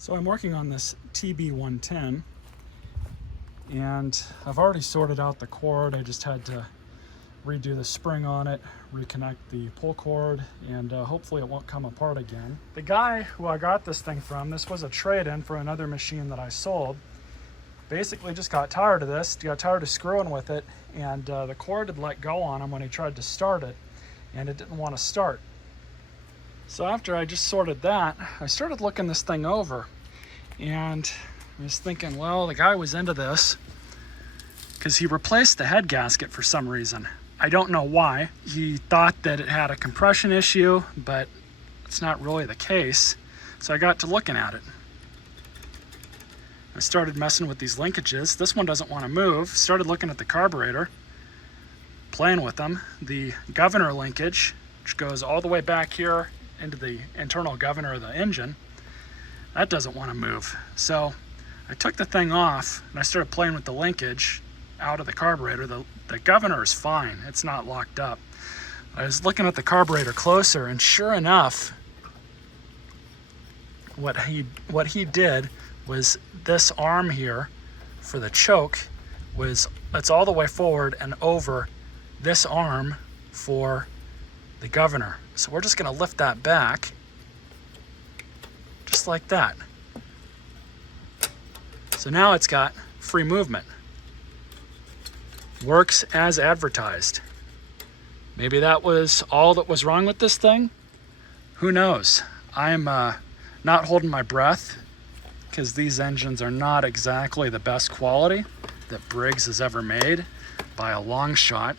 So I'm working on this TB110 and I've already sorted out the cord. I just had to redo the spring on it, reconnect the pull cord, and hopefully it won't come apart again. The guy who I got this thing from, this was a trade-in for another machine that I sold, basically just got tired of this, got tired of screwing with it, and the cord had let go on him when he tried to start it, and it didn't want to start. So after I just sorted that, I started looking this thing over, and I was thinking, well, the guy was into this because he replaced the head gasket for some reason. I don't know why. He thought that it had a compression issue, but it's not really the case. So I got to looking at it. I started messing with these linkages. This one doesn't want to move. Started looking at the carburetor, playing with them. The governor linkage, which goes all the way back here into the internal governor of the engine, that doesn't want to move. So I took the thing off and I started playing with the linkage out of the carburetor. The governor is fine, it's not locked up. I was looking at the carburetor closer, and sure enough, what he did was this arm here for the choke it's all the way forward and over this arm for the governor. So we're just going to lift that back just like that. So now it's got free movement. Works as advertised. Maybe that was all that was wrong with this thing. Who knows? I'm not holding my breath because these engines are not exactly the best quality that Briggs has ever made by a long shot.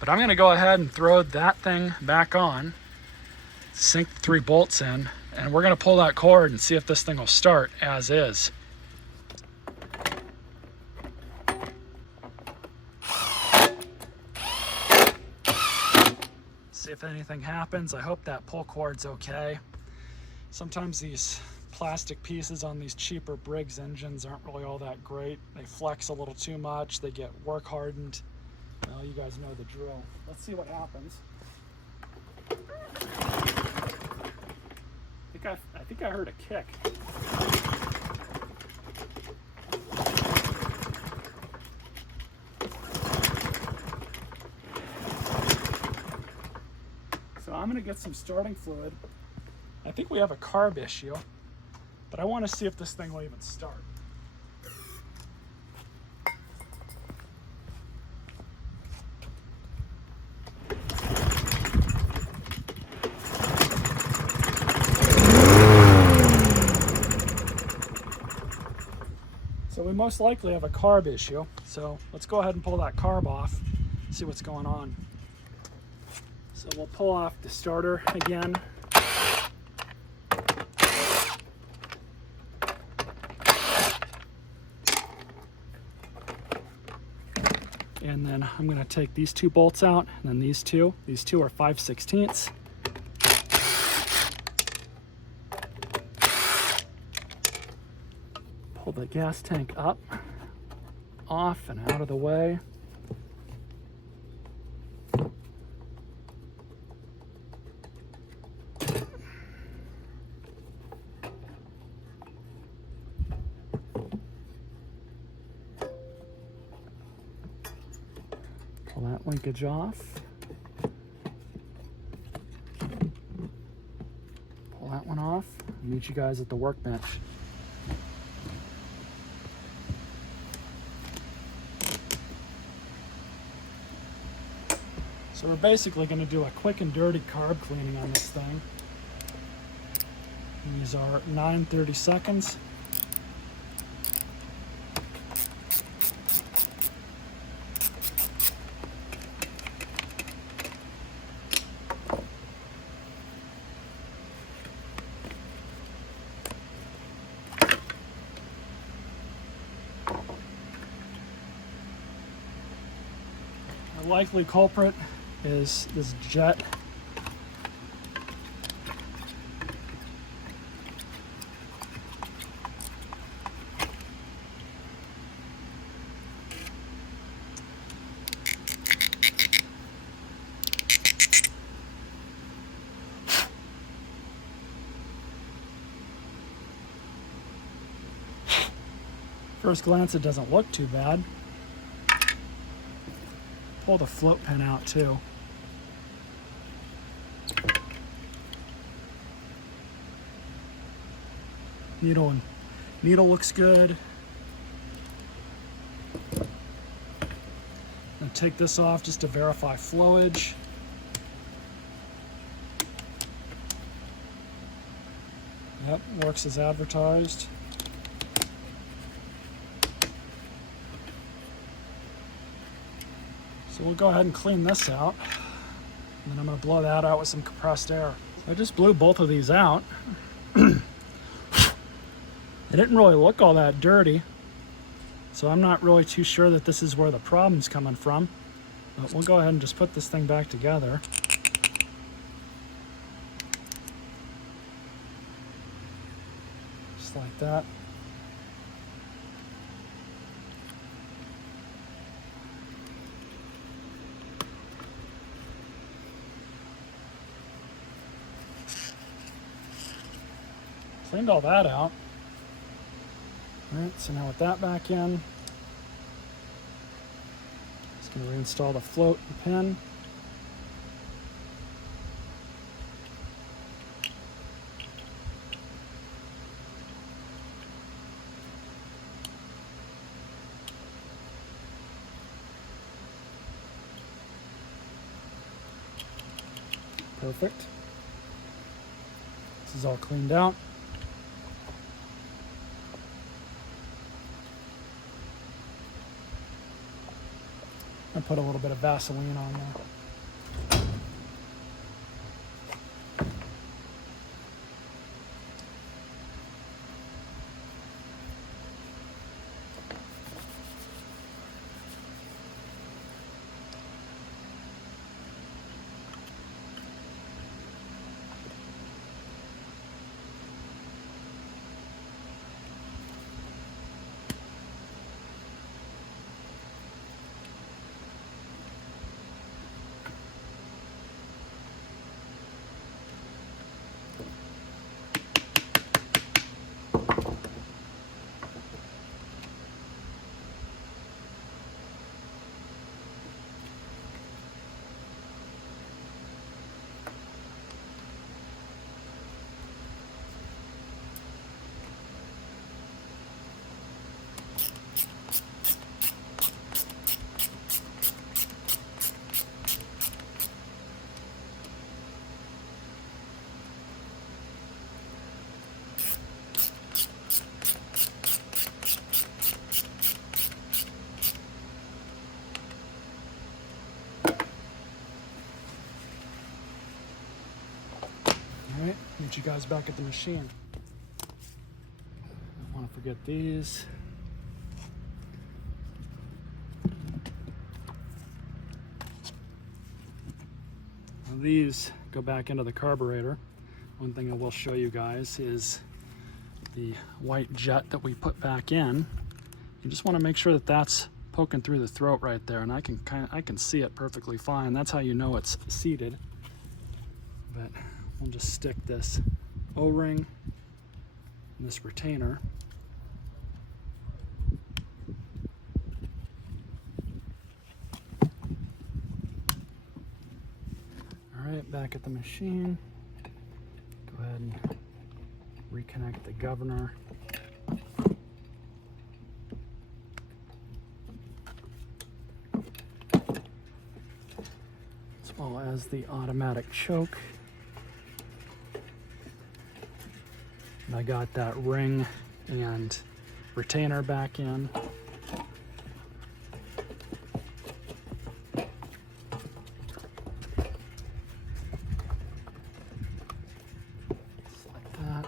But I'm going to go ahead and throw that thing back on, sink the 3 bolts in, and we're going to pull that cord and see if this thing will start as is. See if anything happens. I hope that pull cord's okay. Sometimes these plastic pieces on these cheaper Briggs engines aren't really all that great. They flex a little too much. They get work hardened. Well, you guys know the drill. Let's see what happens. I think I heard a kick. So I'm going to get some starting fluid. I think we have a carb issue, but I want to see if this thing will even start. So we most likely have a carb issue. So let's go ahead and pull that carb off, see what's going on. So we'll pull off the starter again. And then I'm going to take these 2 bolts out, and then these two. These 2 are 5/16. Pull the gas tank up, off, and out of the way. Pull that linkage off. Pull that one off. I'll meet you guys at the workbench. So we're basically going to do a quick and dirty carb cleaning on this thing. These are 9:30 seconds. The likely culprit is this jet. First glance, it doesn't look too bad. Pull the float pin out too. Needle looks good. I'm gonna take this off just to verify flowage. Yep, works as advertised. So we'll go ahead and clean this out. And then I'm gonna blow that out with some compressed air. So I just blew both of these out. They didn't really look all that dirty. So I'm not really too sure that this is where the problem's coming from. But we'll go ahead and just put this thing back together. Just like that. Cleaned all that out. All right, so now with that back in, just going to reinstall the float and pin. Perfect. This is all cleaned out. I put a little bit of Vaseline on there. All right, meet you guys back at the machine. Don't want to forget these. Now these go back into the carburetor. One thing I will show you guys is the white jet that we put back in. You just want to make sure that that's poking through the throat right there, and I can see it perfectly fine. That's how you know it's seated. But we'll just stick this O-ring in this retainer. All right, back at the machine. Go ahead and reconnect the governor. As well as the automatic choke. And I got that ring and retainer back in. Just like that.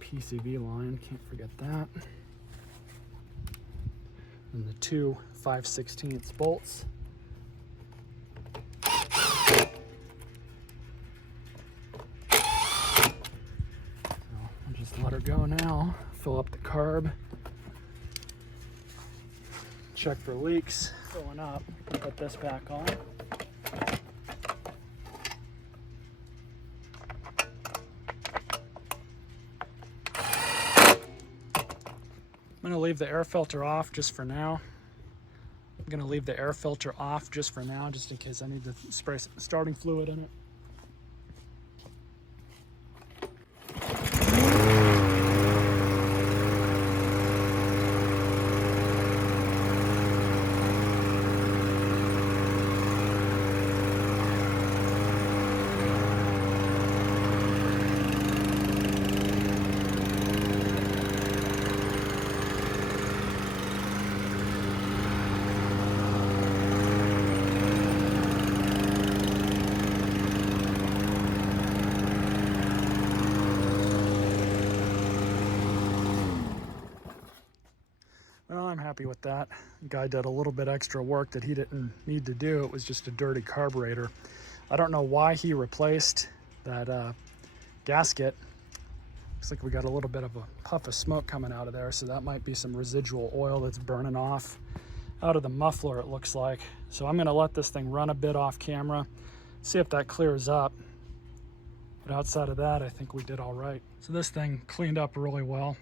PCV line, can't forget that. And the two 5/16 bolts. Let her go now. Fill up the carb. Check for leaks. Filling up. Put this back on. I'm gonna leave the air filter off just for now. I'm gonna leave the air filter off just for now, just in case I need to spray some starting fluid in it. Well, I'm happy with that. The guy did a little bit extra work that he didn't need to do. It was just a dirty carburetor. I don't know why he replaced that gasket. Looks like we got a little bit of a puff of smoke coming out of there, so that might be some residual oil that's burning off out of the muffler, it looks like. So I'm gonna let this thing run a bit off camera, see if that clears up. But outside of that, I think we did all right. So this thing cleaned up really well.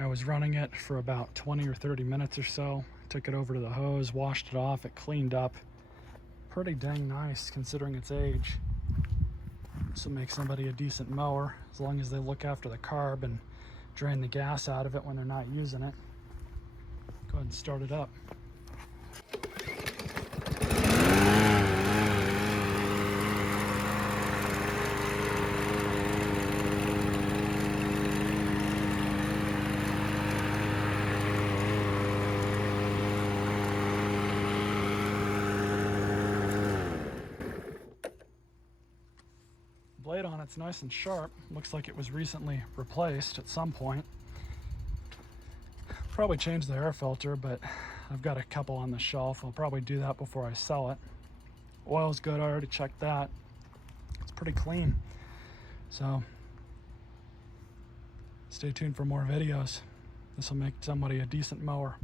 I was running it for about 20 or 30 minutes or so. Took it over to the hose, washed it off, it cleaned up. Pretty dang nice considering its age. This will make somebody a decent mower as long as they look after the carb and drain the gas out of it when they're not using it. Go ahead and start it up. Blade on it's nice and sharp. Looks like it was recently replaced at some point. Probably change the air filter, but I've got a couple on the shelf. I'll probably do that before I sell it. Oil's good, I already checked that. It's pretty clean. So stay tuned for more videos. This will make somebody a decent mower.